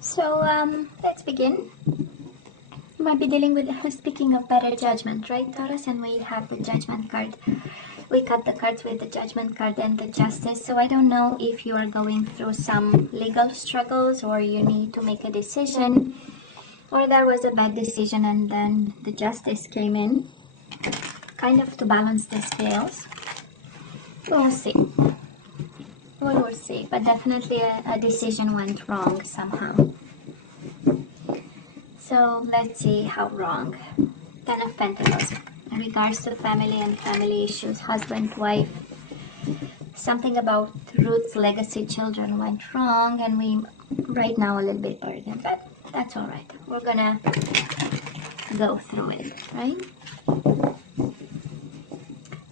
So let's begin. You might be dealing with, speaking of better judgment, right, Taurus? And we have the judgment card. We cut the cards with the judgment card and the justice. So I don't know if you are going through some legal struggles, or you need to make a decision, or there was a bad decision and then the justice came in, kind of to balance the scales. We'll see. We will see. But definitely a decision went wrong somehow. So let's see how wrong. Ten of Pentacles. In regards to family and family issues, husband, wife, something about roots, legacy, children went wrong, and we right now a little bit burdened, but that's all right. We're gonna go through it, right?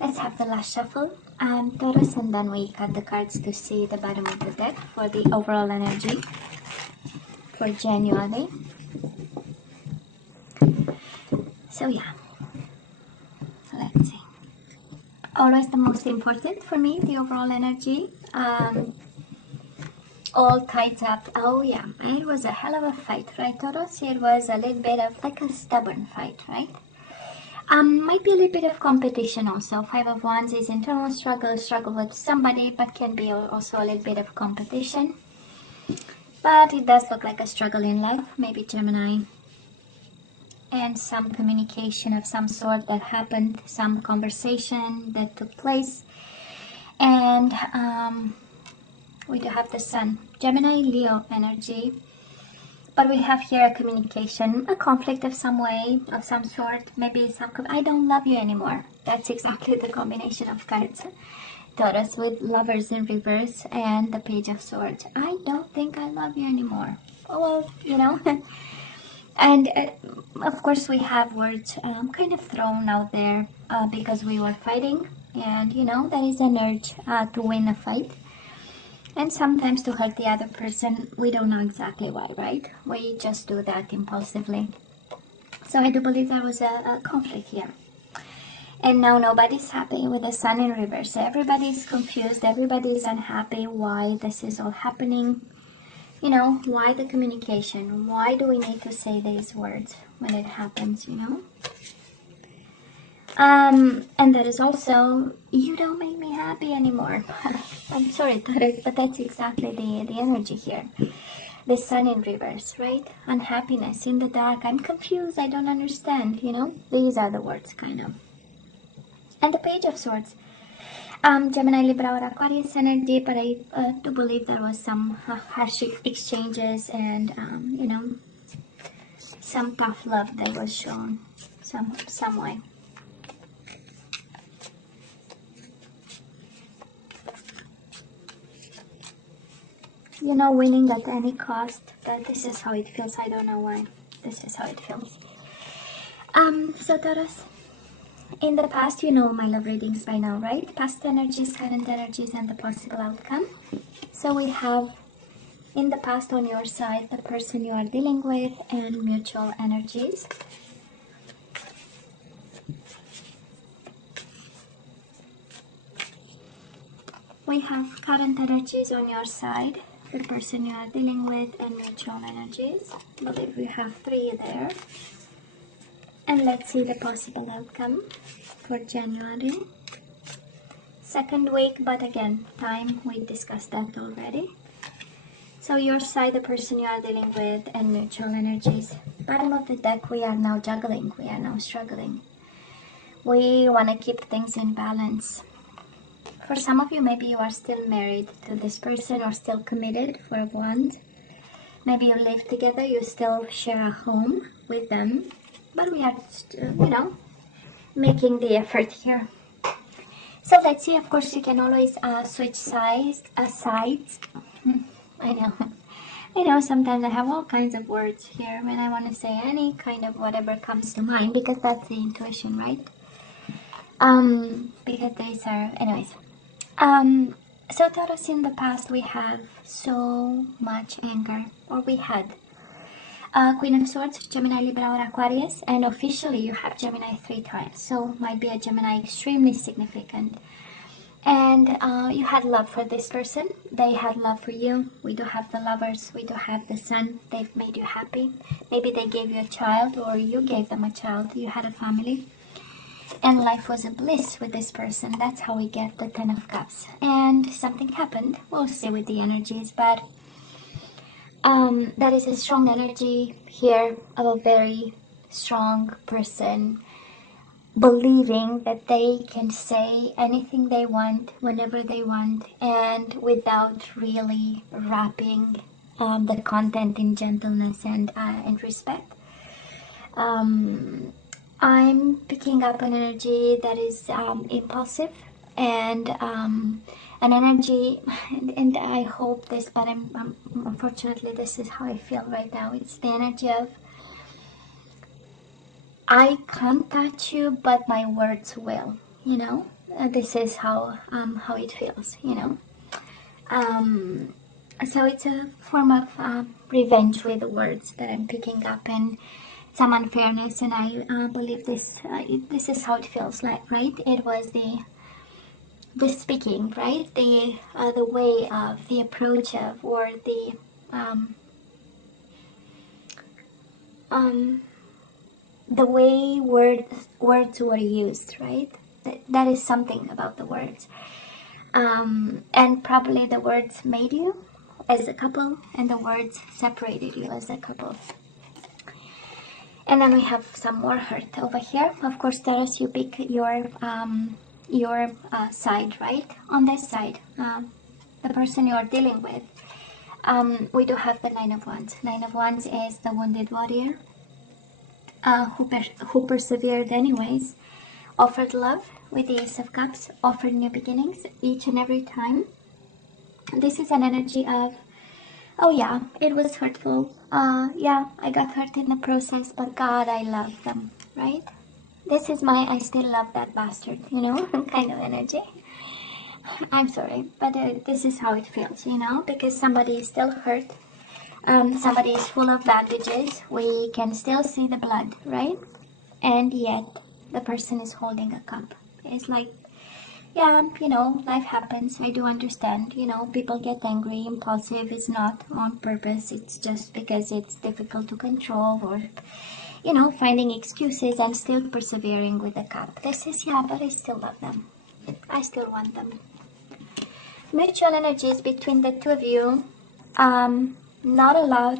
Let's have the last shuffle, Taurus, and then we cut the cards to see the bottom of the deck for the overall energy for January. So yeah, let's see. Always the most important for me, the overall energy. All tied up. Oh yeah, it was a hell of a fight, right, Taurus? It was a little bit of like a stubborn fight, right? Might be a little bit of competition also. Five of Wands is internal struggle with somebody, but can be also a little bit of competition. But it does look like a struggle in love, maybe Gemini. And some communication of some sort that happened, some conversation that took place. And we do have the Sun, Gemini, Leo energy. But we have here a communication, a conflict of some way, of some sort. Maybe some, I don't love you anymore. That's exactly the combination of cards. Taurus with Lovers in reverse and the Page of Swords. I don't think I love you anymore. Oh, well, you know. And of course we have words kind of thrown out there because we were fighting. And, you know, there is an urge to win a fight. And sometimes to hurt the other person, we don't know exactly why, right? We just do that impulsively. So I do believe there was a conflict here. And now nobody's happy with the Sun in reverse. Everybody's confused, everybody's unhappy why this is all happening. You know, why the communication? Why do we need to say these words when it happens, you know? And that is also, you don't make me happy anymore. I'm sorry, Taurus, but that's exactly the energy here. The Sun in reverse, right? Unhappiness, in the dark, I'm confused, I don't understand, you know? These are the words, kind of. And the Page of Swords. Gemini, Libra, or Aquarius energy, but I do believe there was some harsh exchanges and, you know, some tough love that was shown some way. You know, winning at any cost, but this is how it feels. I don't know why. This is how it feels. So Taurus, in the past, you know my love readings by now, right? Past energies, current energies, and the possible outcome. So we have, in the past on your side, the person you are dealing with and mutual energies. We have current energies on your side, the person you are dealing with, and mutual energies. I believe we have 3 there. And let's see the possible outcome for January. Second week, but again, time, we discussed that already. So your side, the person you are dealing with, and mutual energies. Bottom of the deck, we are now juggling, we are now struggling. We want to keep things in balance. For some of you, maybe you are still married to this person or still committed, Four of Wands. Maybe you live together, you still share a home with them. But we are, you know, making the effort here. So let's see, of course, you can always switch sides. I know sometimes I have all kinds of words here when I want to say any kind of whatever comes to mind, because that's the intuition, right? Because these are, anyways. So Taurus, in the past we have so much anger, or we had. Queen of Swords, Gemini, Libra, or Aquarius, and officially you have Gemini 3 times, so might be a Gemini extremely significant. And you had love for this person. They had love for you. We do have the Lovers. We do have the Sun. They've made you happy. Maybe they gave you a child, or you gave them a child. You had a family. And life was a bliss with this person. That's how we get the Ten of Cups. And something happened. We'll see with the energies. But that is a strong energy here of a very strong person, believing that they can say anything they want whenever they want, and without really wrapping the content in gentleness and respect. I'm picking up an energy that is impulsive, and an energy, and I hope this, but unfortunately this is how I feel right now. It's the energy of, I can't touch you, but my words will, you know. This is how it feels, you know. So it's a form of revenge with words that I'm picking up, and some unfairness, and I believe this is how it feels like, right? It was the speaking, right? The way of, the approach of, or the way words were used, right? That is something about the words, and probably the words made you as a couple, and the words separated you as a couple. And then we have some more hurt over here. Of course, Taurus, you pick your side, right? On this side, the person you are dealing with. We do have the Nine of Wands. Nine of Wands is the wounded warrior who persevered anyways, offered love with the Ace of Cups, offered new beginnings each and every time. This is an energy of, oh yeah, it was hurtful. Yeah, I got hurt in the process, but God, I love them, right? This is my I still love that bastard, you know, kind of energy. I'm sorry, but this is how it feels, you know, because somebody is still hurt. Somebody is full of bandages. We can still see the blood, right? And yet the person is holding a cup. It's like, yeah, you know, life happens. I do understand, you know, people get angry, impulsive. It's not on purpose. It's just because it's difficult to control, or, you know, finding excuses and still persevering with the cup. This is, yeah, but I still love them. I still want them. Mutual energies between the two of you. Not a lot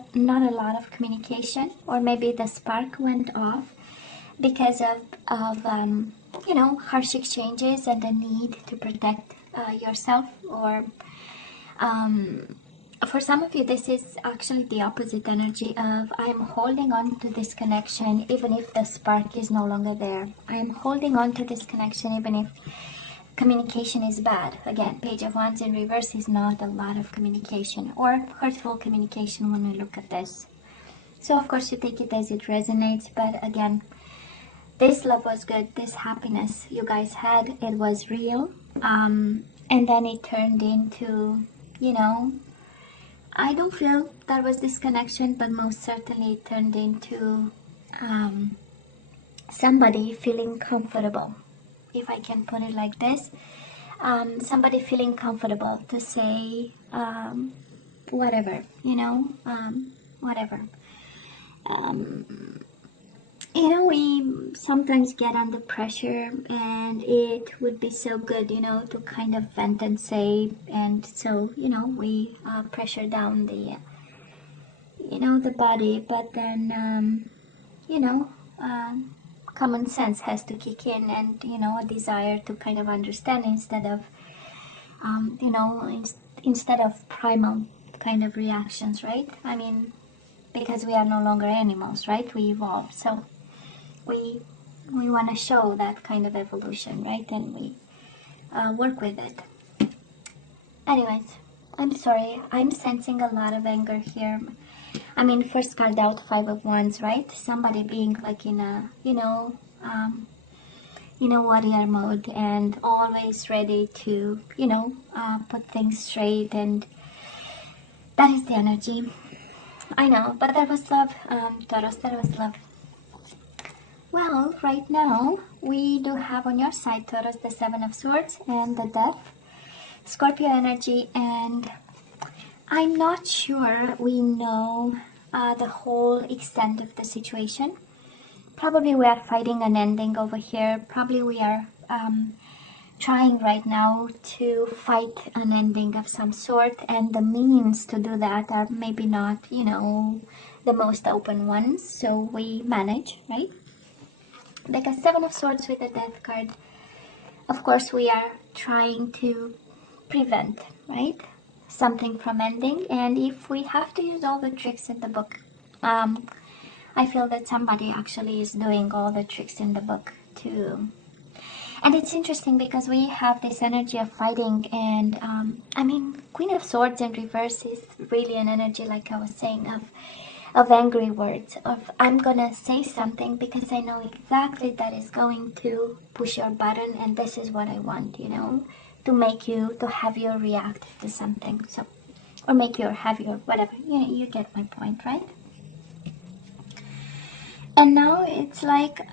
of communication, or maybe the spark went off because of you know, harsh exchanges and the need to protect yourself, or for some of you this is actually the opposite energy of, I'm holding on to this connection even if the spark is no longer there. I'm holding on to this connection even if communication is bad. Again, Page of Wands in reverse is not a lot of communication, or hurtful communication when we look at this. So of course you take it as it resonates, but again, this love was good, this happiness you guys had, it was real, and then it turned into, you know, I don't feel there was this connection, but most certainly it turned into somebody feeling comfortable, if I can put it like this. Somebody feeling comfortable to say whatever, you know, whatever. You know, we sometimes get under pressure, and it would be so good, you know, to kind of vent and say, and so, you know, we pressure down the, you know, the body, but then, you know, common sense has to kick in, and, you know, a desire to kind of understand instead of, you know, instead of primal kind of reactions, right? I mean, because we are no longer animals, right? We evolve, so we want to show that kind of evolution, right? And we work with it. Anyways, I'm sorry, I'm sensing a lot of anger here. I mean, first card out, Five of Wands, right? Somebody being like in a, you know, warrior mode, and always ready to, you know, put things straight, and that is the energy. I know, but that was love, Taurus, that was love. Well, right now, we do have on your side, Taurus, the Seven of Swords and the Death. Scorpio energy, and I'm not sure we know the whole extent of the situation. Probably we are fighting an ending over here. Probably we are trying right now to fight an ending of some sort, and the means to do that are maybe not, you know, the most open ones, so we manage, right? Because Seven of Swords with the Death card, of course we are trying to prevent, right, something from ending. And if we have to use all the tricks in the book, I feel that somebody actually is doing all the tricks in the book too. And it's interesting because we have this energy of fighting, and I mean, Queen of Swords in reverse is really an energy, like I was saying, of angry words, of I'm gonna say something because I know exactly that is going to push your button, and this is what I want, you know, to make you, to have you react to something, so, or make you, or have you, or whatever, you get my point, right? And now it's like,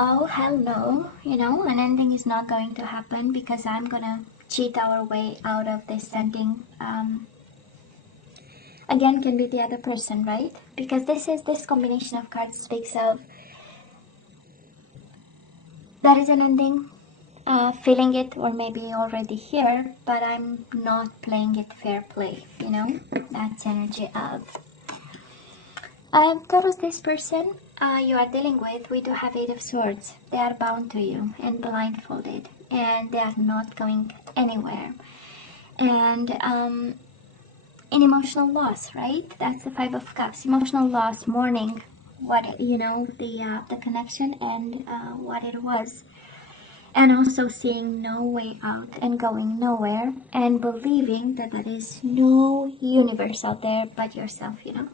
oh hell no, you know, an ending is not going to happen because I'm gonna cheat our way out of this ending. Again, can be the other person, right? Because this combination of cards speaks of that is an ending, feeling it, or maybe already here, but I'm not playing it fair play, you know? That's energy of Taurus, this person you are dealing with, we do have Eight of Swords. They are bound to you and blindfolded, and they are not going anywhere. And in emotional loss, right? That's the Five of Cups. Emotional loss, mourning, what, you know, the connection and what it was. And also seeing no way out and going nowhere, and believing that there is no universe out there but yourself, you know?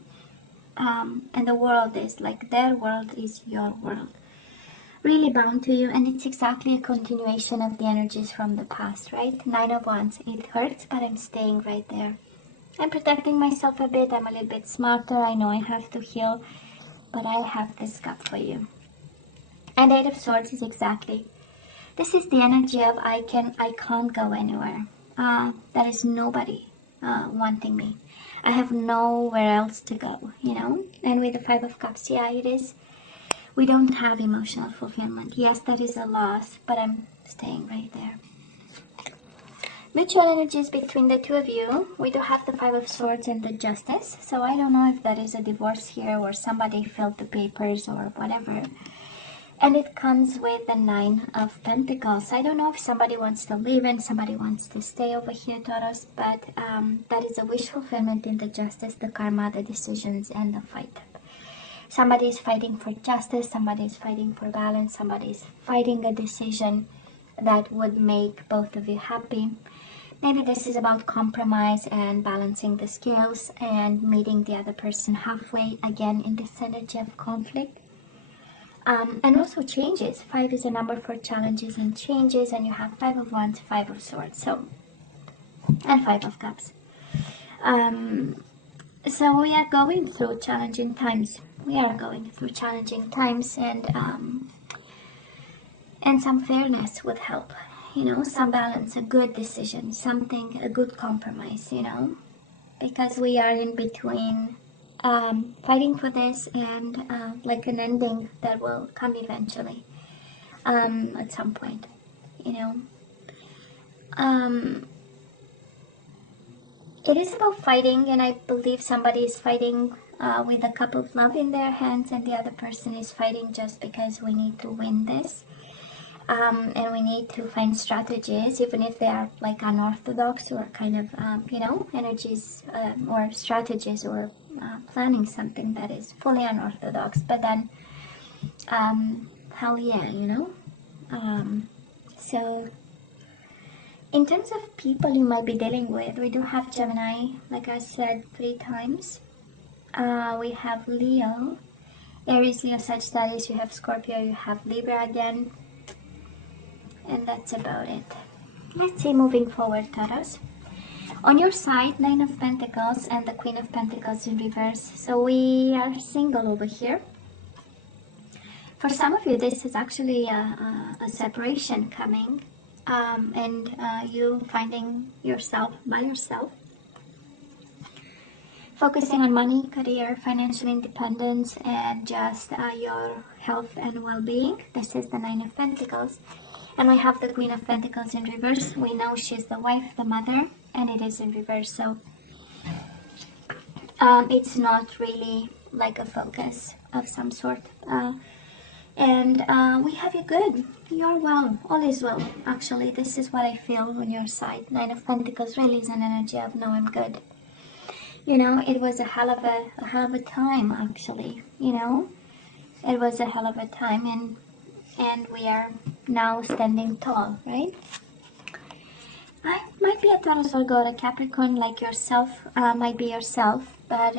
And the world is like, their world is your world. Really bound to you, and it's exactly a continuation of the energies from the past, right? Nine of Wands, it hurts, but I'm staying right there. I'm protecting myself a bit, I'm a little bit smarter, I know I have to heal, but I have this cup for you. And Eight of Swords is exactly, this is the energy of I can't go anywhere. There is nobody wanting me. I have nowhere else to go, you know? And with the Five of Cups, yeah, it is. We don't have emotional fulfillment. Yes, that is a loss, but I'm staying right there. Mutual energies between the two of you. We do have the Five of Swords and the Justice. So I don't know if that is a divorce here, or somebody filled the papers or whatever. And it comes with the Nine of Pentacles. I don't know if somebody wants to leave and somebody wants to stay over here, Taurus, but that is a wish fulfillment in the Justice, the karma, the decisions, and the fight. Somebody is fighting for justice, somebody is fighting for balance, somebody is fighting a decision that would make both of you happy. Maybe this is about compromise and balancing the scales and meeting the other person halfway, again in this energy of conflict. And also changes. 5 is a number for challenges and changes, and you have Five of Wands, Five of Swords, so, and Five of Cups. So we are going through challenging times. We are going through challenging times, and some fairness would help. You know, some balance, a good decision, something, a good compromise, you know, because we are in between fighting for this and like an ending that will come eventually at some point, you know. It is about fighting, and I believe somebody is fighting with a cup of love in their hands, and the other person is fighting just because we need to win this. And we need to find strategies, even if they are like unorthodox or kind of, you know, energies or strategies, or planning something that is fully unorthodox. But then, hell yeah, you know. So, in terms of people you might be dealing with, we do have Gemini, like I said 3 times. We have Leo, Aries, Leo, Sagittarius, you have Scorpio, you have Libra again. And that's about it. Let's see, moving forward, Taurus. On your side, Nine of Pentacles and the Queen of Pentacles in reverse. So we are single over here. For some of you, this is actually a separation coming. and you finding yourself by yourself, focusing on money, career, financial independence, and just your health and well-being. This is the Nine of Pentacles. And we have the Queen of Pentacles in reverse. We know she's the wife, the mother, and it is in reverse. So it's not really like a focus of some sort. And we have you good. You're well. All is well. Actually, this is what I feel on your side. Nine of Pentacles really is an energy of no, I'm good. You know, it was a hell of a time, actually. You know, it was a hell of a time, and we are now standing tall, right? I might be a Taurus, Virgo, a Capricorn, like yourself, might be yourself, but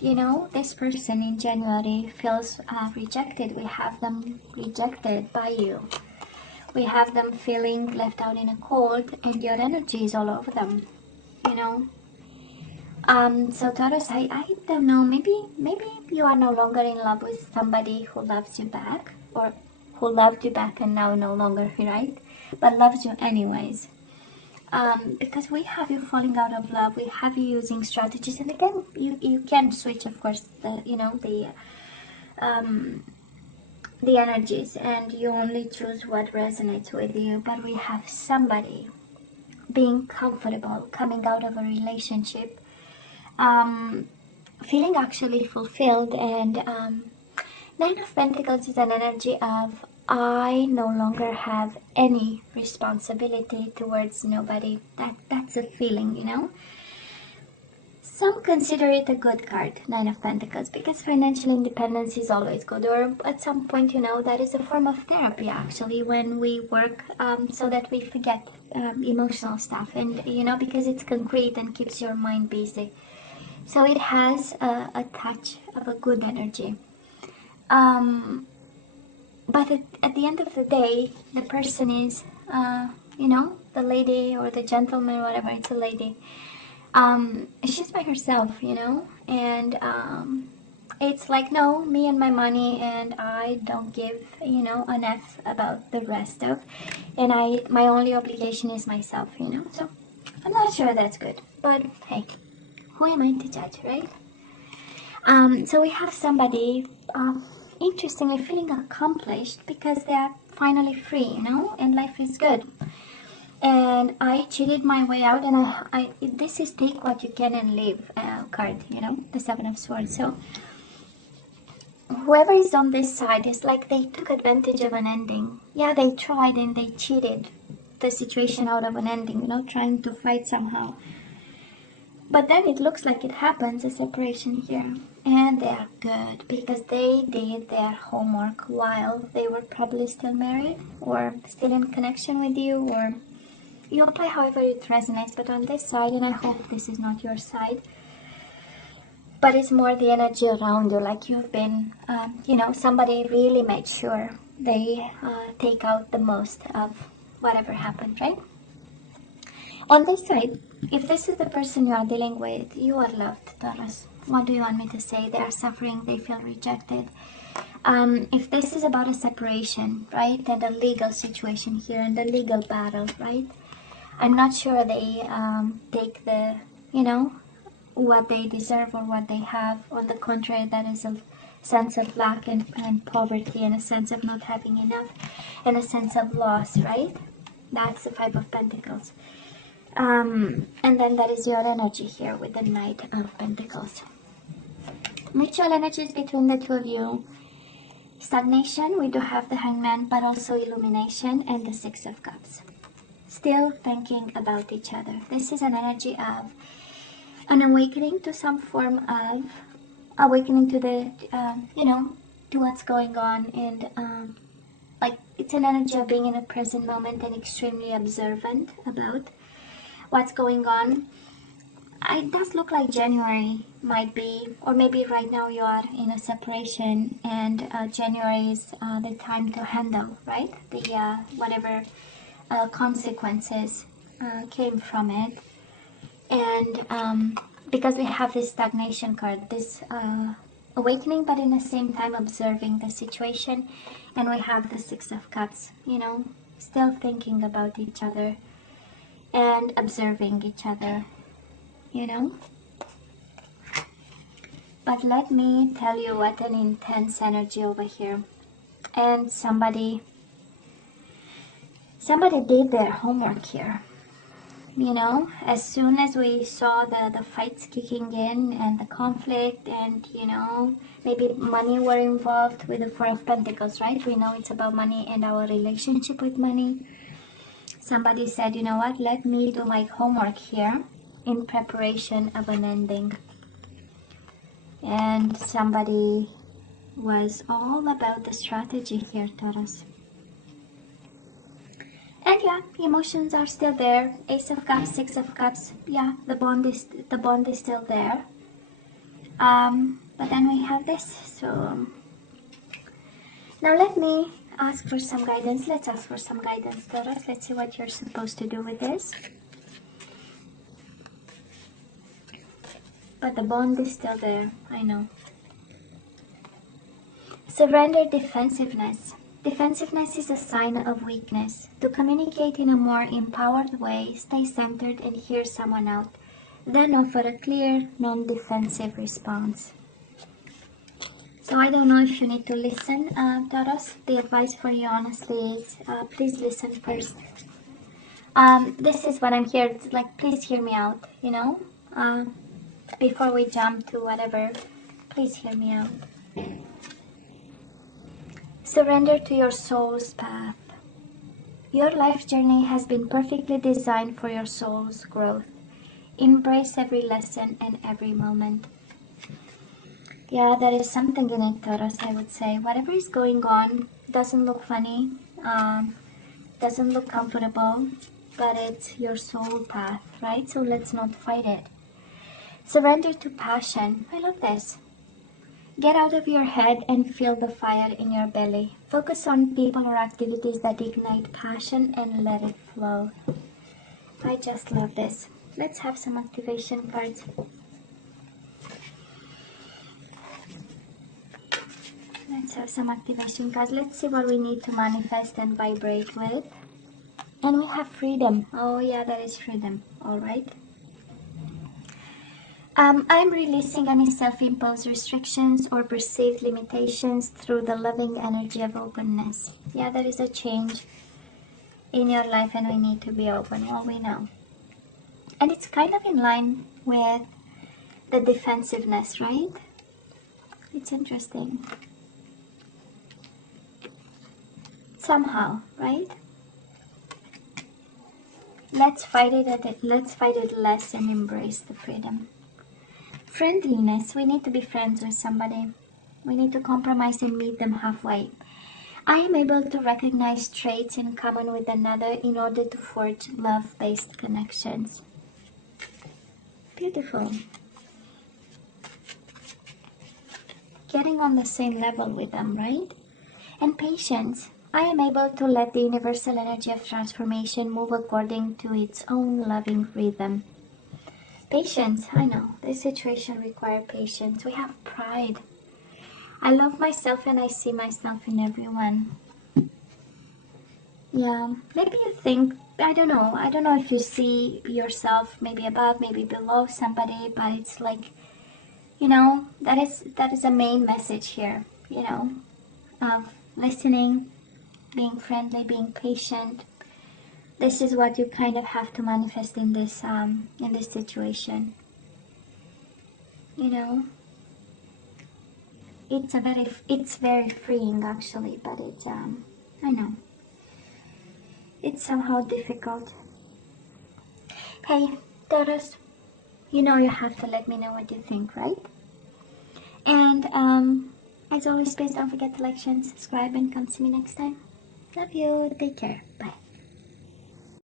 you know, this person in January feels rejected. We have them rejected by you. We have them feeling left out in a cold, and your energy is all over them, you know. So Taurus, I don't know, maybe you are no longer in love with somebody who loves you back, or who loved you back and now no longer, right? But loves you anyways. Because we have you falling out of love, we have you using strategies, and again, you can switch, of course, the energies, and you only choose what resonates with you. But we have somebody being comfortable, coming out of a relationship, feeling actually fulfilled, and Nine of Pentacles is an energy of I no longer have any responsibility towards nobody. That's a feeling, you know. Some consider it a good card, Nine of Pentacles, because financial independence is always good. Or at some point, you know, that is a form of therapy, actually, when we work so that we forget emotional stuff. And, you know, because it's concrete and keeps your mind busy. So it has a touch of a good energy. But at the end of the day, the person is, you know, the lady or the gentleman, whatever, it's a lady. She's by herself, you know, and it's like, no, me and my money, and I don't give, you know, an F about the rest of, and my only obligation is myself, you know. So I'm not sure that's good, but hey, who am I to judge, right? So we have somebody, interestingly, feeling accomplished because they are finally free, you know, and life is good. And I cheated my way out, and this is take what you can and leave card, you know, the Seven of Swords. So whoever is on this side is like they took advantage of an ending. Yeah, they tried and they cheated the situation out of an ending, you know, trying to fight somehow. But then it looks like it happens, a separation here. And they are good because they did their homework while they were probably still married or still in connection with you, or you apply however it resonates. But on this side, and I hope this is not your side, but it's more the energy around you, like you've been, you know, somebody really made sure they take out the most of whatever happened, right? On this side, if this is the person you are dealing with, you are loved, Taurus. What do you want me to say? They are suffering, they feel rejected. If this is about a separation, right, and a legal situation here, and the legal battle, right, I'm not sure they take the, you know, what they deserve or what they have. On the contrary, that is a sense of lack and poverty, and a sense of not having enough, and a sense of loss, right? That's the Five of Pentacles. And then that is your energy here with the Knight of Pentacles. Mutual energies between the two of you. Stagnation, we do have the Hangman, but also illumination and the Six of Cups. Still thinking about each other. This is an energy of an awakening to some form of awakening to the, you know, to what's going on, and like it's an energy of being in a present moment and extremely observant about what's going on. It does look like January might be, or maybe right now you are in a separation, and January is the time to handle, right? The whatever consequences came from it. And because we have this stagnation card, this awakening, but in the same time observing the situation, and we have the Six of Cups, you know, still thinking about each other and observing each other, you know. But let me tell you what an intense energy over here. And somebody did their homework here. You know, as soon as we saw the fights kicking in and the conflict, and you know, maybe money were involved with the Four of Pentacles, right? We know it's about money and our relationship with money. Somebody said, you know what, let me do my homework here in preparation of an ending. And somebody was all about the strategy here, Taurus. And yeah, emotions are still there. Ace of Cups, Six of Cups. Yeah, the bond is still there. But then we have this. So now let me ask for some guidance. Let's ask for some guidance, Taurus. Let's see what you're supposed to do with this. But the bond is still there. I know. Surrender, defensiveness. Defensiveness is a sign of weakness. To communicate in a more empowered way, stay centered and hear someone out. Then offer a clear, non-defensive response. So I don't know if you need to listen, Taurus. The advice for you honestly is please listen first. This is what I'm here. It's like, please hear me out, you know. Before we jump to whatever, please hear me out. Surrender to your soul's path. Your life journey has been perfectly designed for your soul's growth. Embrace every lesson and every moment. Yeah, there is something in it, Taurus, I would say. Whatever is going on doesn't look funny, doesn't look comfortable, but it's your soul path, right? So let's not fight it. Surrender to passion. I love this. Get out of your head and feel the fire in your belly. Focus on people or activities that ignite passion and let it flow. I just love this. Let's have some activation cards. Let's have some activation cards. Let's see what we need to manifest and vibrate with. And we have freedom. Oh yeah, that is freedom. All right. I'm releasing any self-imposed restrictions or perceived limitations through the loving energy of openness. Yeah, there is a change in your life and we need to be open. Well, we know. And it's kind of in line with the defensiveness, right? It's interesting. Somehow, right? Let's fight it less and embrace the freedom. Friendliness. We need to be friends with somebody. We need to compromise and meet them halfway. I am able to recognize traits in common with another in order to forge love-based connections. Beautiful. Getting on the same level with them, right? And patience. I am able to let the universal energy of transformation move according to its own loving rhythm. Patience, I know, this situation requires patience. We have pride. I love myself and I see myself in everyone. Yeah, maybe you think, I don't know if you see yourself maybe above, maybe below somebody, but it's like, you know, that is a main message here, you know, of listening, being friendly, being patient. This is what you kind of have to manifest in this situation. You know, it's very freeing actually, but it's I know it's somehow difficult. Hey, Taurus, you know you have to let me know what you think, right? And as always, please don't forget to like, share, and subscribe, and come see me next time. Love you. Take care. Bye.